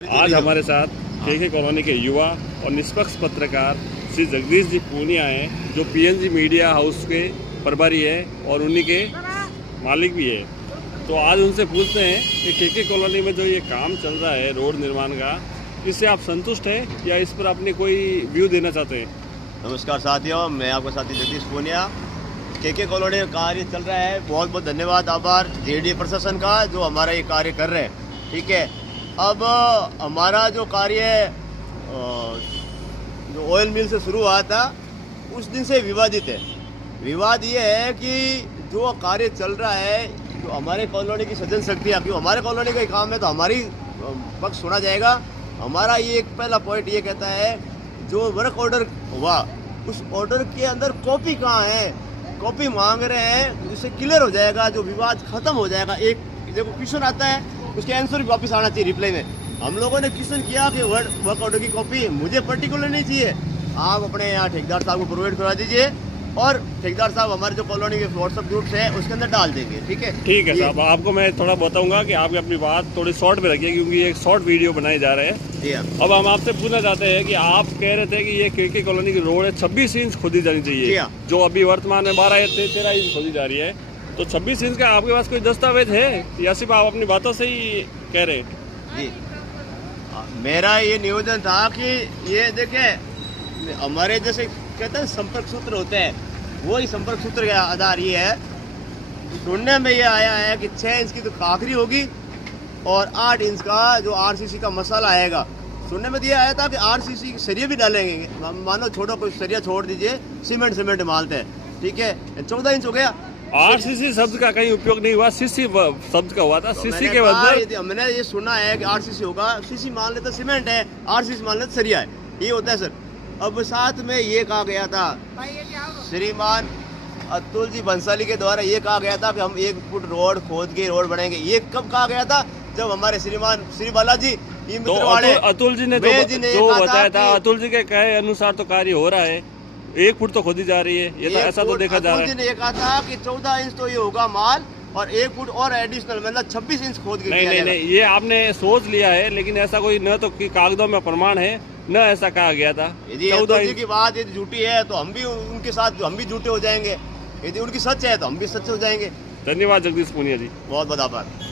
आज हमारे साथ केके कॉलोनी के युवा और निष्पक्ष पत्रकार श्री जगदीश जी पूनिया हैं, जो पीएनजी मीडिया हाउस के प्रभारी है और उन्हीं के मालिक भी है। तो आज उनसे पूछते हैं कि केके कॉलोनी में जो ये काम चल रहा है रोड निर्माण का, इससे आप संतुष्ट हैं या इस पर अपने कोई व्यू देना चाहते हैं? नमस्कार साथियों, मैं आपका साथी जगदीश पूनिया। केके कॉलोनी का कार्य चल रहा है, बहुत बहुत धन्यवाद आभार जेडीए प्रशासन का जो हमारा ये कार्य कर रहे हैं। ठीक है, अब हमारा जो कार्य जो ऑयल मिल से शुरू हुआ था उस दिन से विवादित है। विवाद ये है कि जो कार्य चल रहा है, जो हमारे कॉलोनी की सज्जन शक्ति है, क्यों हमारे कॉलोनी का ही काम है तो हमारी पक्ष सुना जाएगा। हमारा ये एक पहला पॉइंट ये कहता है, जो वर्क ऑर्डर हुआ उस ऑर्डर के अंदर कॉपी कहाँ है, कॉपी मांग रहे हैं, उससे क्लियर हो जाएगा, जो विवाद खत्म हो जाएगा। एक देखो क्वेश्चन आता है, उसके आंसर भी वापस आना चाहिए रिप्लाई में। हम लोगों ने क्वेश्चन किया कि वर्क ऑर्डर की कॉपी मुझे पर्टिकुलर नहीं चाहिए, आप अपने यहाँ ठेकेदार साहब को प्रोवाइड करा दीजिए और ठेकेदार साहब हमारे जो कॉलोनी के व्हाट्सएप ग्रुप्स है उसके अंदर डाल देंगे। ठीक है, ठीक है साहब। आपको मैं थोड़ा बताऊंगा कि आप अपनी बात थोड़ी शॉर्ट में रखिए, क्योंकि ये एक शॉर्ट वीडियो बनाए जा रहे हैं। जी। अब हम आपसे पूछना चाहते हैं कि आप कह रहे थे कि ये केके कॉलोनी की रोड है 26 इंच खोदी जानी चाहिए, जो अभी वर्तमान में 12-13 इंच खोदी जा रही है। तो 26 इंच का आपके पास कोई दस्तावेज है या सिर्फ आप अपनी बातों से ही कह रहे हैं? जी, मेरा ये निवेदन था कि ये देखिए, हमारे जैसे कहते हैं संपर्क सूत्र होते हैं, वही संपर्क सूत्र का आधार ये है। सुनने में ये आया है कि 6 इंच की तो काकरी होगी और 8 इंच का जो आरसीसी का मसाला आएगा। सुनने में ये आया था कि आरसीसी सरिया भी डालेंगे, मानो छोड़ो कोई सरिया छोड़ दीजिए, सीमेंट मालते हैं। ठीक है, 14 इंच हो गया। आरसीसी शब्द का कहीं उपयोग नहीं हुआ, सीसी शब्द का हुआ था। तो सीसी के बदले मैंने ये सुना है कि आरसीसी होगा, सीसी मान लेते सीमेंट है, आरसीसी मान लेते सरिया है, ये होता है सर। अब साथ में ये कहा गया था श्रीमान अतुल जी बंसाली के द्वारा, ये कहा गया था कि हम 1 फुट रोड खोद के रोड बनाएंगे। ये कब कहा गया था? जब हमारे श्रीमान श्री बालाजी तो अतुल जी ने जो बताया था, अतुल जी के कहे अनुसार तो कार्य हो रहा है, 1 फुट तो खोदी जा रही है, ये तो ऐसा तो देखा जा रहा है। अतुल जी ने ये कहा था कि 14 इंच तो ये होगा माल और 1 फुट और एडिशनल, मतलब 26 इंच खोद के। नहीं, ये आपने सोच लिया है, लेकिन ऐसा कोई न तो कागजों में प्रमाण है न ऐसा कहा गया था। यदि अतुल जी की बात यदि झूठी है तो हम भी उनके साथ हम भी झूठे हो जाएंगे, यदि उनकी सच है तो हम भी सच हो जाएंगे। धन्यवाद जगदीश पूनिया जी, बहुत बहुत आभार।